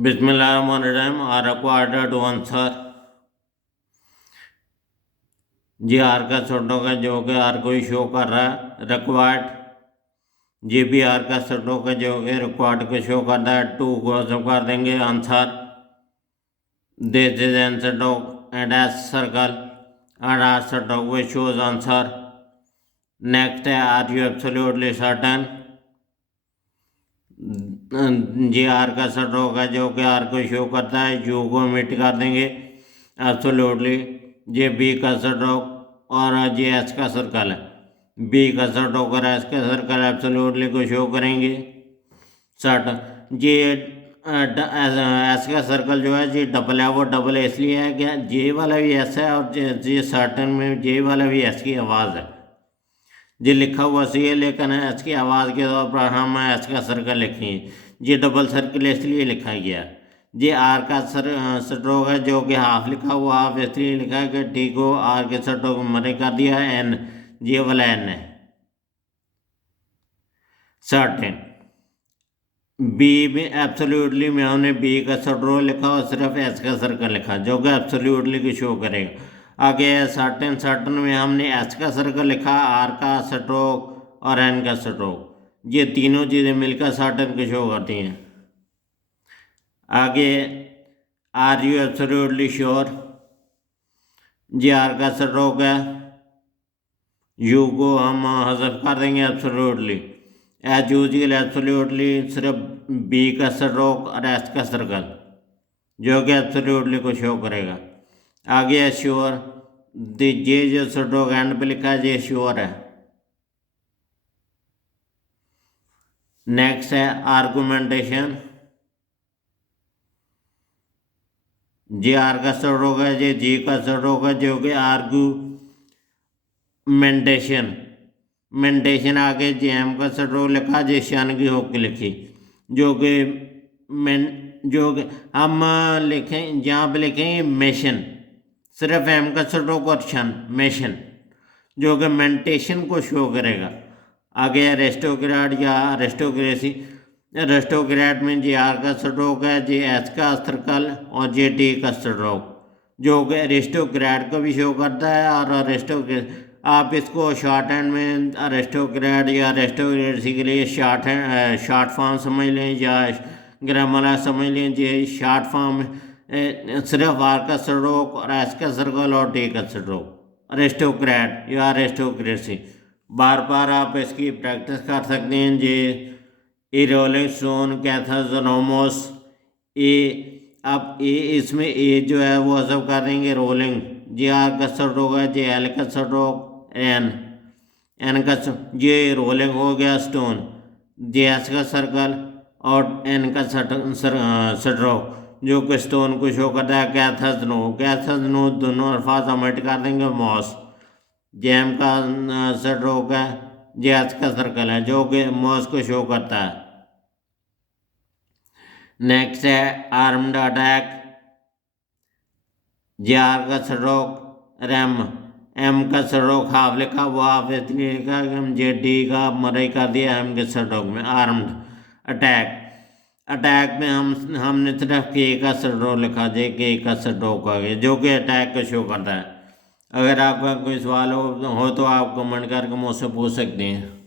बिस्मिल्लाहिर्रहमानिर्रहीम are required to answer G are का शब्दों का जो कि आर को ही शो कर रहा है रिक्वायर्ड जी भी आर का शब्दों का जो कि रिक्वायर्ड को शो करता है टू को सब कर देंगे answer this is answer dog and S circle and answer dog way shows answer next है आर यू एब्सोल्युटली सर्टेन जी आर का सर्ट होगा जो कि आर को शो करता है यू को मिट कर देंगे एब्सोल्युटली ये बी का सर्ट और जी एस का सर्कल है बी का सर्ट होकर एस का सर्कल एब्सोल्युटली को शो करेंगे सर्ट जी एस का सर्कल जो है जी डबल है वो डबल इसलिए है कि जे वाला भी एस है और जी सर्टन में जे वाला भी एस की आवाज़ है जी लिखा हुआ सी है लेकिन एस की आवाज़ के तौर पर हम एस का सर्कल लिखेंगे जी डबल सर्कल इसलिए लिखा गया जी आर का स्ट्रोक है जो कि हाफ लिखा हुआ हाफ इसलिए लिखा है कि टी को आर के स्ट्रोक में मरे कर दिया है एन जी वाला एन है सर्टेन बी में एब्सोल्युटली में हमने बी का स्ट्रोक लिखा और सिर्फ एस का सर्कल लिखा जो कि एब्सोल्युटली को शो करेगा आगे सर्टेन सर्टन में हमने एस का सर्कल लिखा आर का स्ट्रोक और एन का स्ट्रोक ये तीनों चीज़ें मिलकर सर्टन को शो करती हैं आगे are you absolutely sure G are का स्ट्रोक है यू को हम हज़फ कर देंगे एब्सोल्युटली एज यूजुअल एब्सोल्युटली सिर्फ बी का स्ट्रोक और एस का सर्कल जो कि एब्सोल्युटली को शो करेगा आगे है श्योर जे जो स्ट्रोक एंड पे लिखा है ये श्योर है नेक्स्ट है आर्गुमेंटेशन जी आर का स्ट्रोक है ये जी का स्ट्रोक है जो कि मेंटेशन आगे जे एम का स्ट्रोक लिखा जे शन की होके लिखी जो कि हम लिखें जहाँ पे लिखेंगे मेशन सिर्फ एम का स्ट्रोक और शन मेशन जो कि मेंटेशन को शो करेगा आगे रेस्टोक्रेट या रेस्टोक्रेसी रेस्टोक्रेट में जे आर का स्ट्रोक है जे एस का सर्कल और जे टी का स्ट्रोक जो कि रेस्टोक्रेट को भी शो करता है और रेस्टोक्रेट आप इसको शॉर्ट हैंड में रेस्टोक्रेट या रेस्टोक्रेसी के लिए शॉर्ट फॉर्म समझ लें या ग्रामर समझ लें जे शॉर्ट फॉर्म सिर्फ आर का स्ट्रोक और एस का सर्कल और टी का स्ट्रोक रेस्टोक्रेट या रेस्टोक्रेसी बार बार आप इसकी प्रैक्टिस कर सकते हैं जे ए रोलिंग स्टोन कैथाजोनोमोस ए अब ए इसमें ए जो है वो हज़फ कर देंगे रोलिंग जे आर का स्ट्रोक है जे एल का स्ट्रोक एन का ये रोलिंग हो गया स्टोन जे एस का सर्कल और एन का स्ट्रोक जो कि स्टोन को शो करता है कैथाजनो दोनों अल्फाज अमिट कर देंगे मॉस जेम का स्ट्रोक है जे एस का सर्कल है जो कि मॉस को शो करता है नेक्स्ट है आर्म्ड अटैक जे आर का स्ट्रोक रैम एम का स्ट्रोक हाफ लिखा वो हाफ इसलिए लिखा कि हम जे डी का मरई कर दिया एम के स्ट्रोक में आर्म्ड अटैक में हमने सिर्फ के का स्ट्रोक लिखा जे के का स्ट्रोक आ गया जो कि अटैक को शो करता है अगर आपका कोई सवाल हो तो आप कमेंट करके मुझसे पूछ सकते हैं।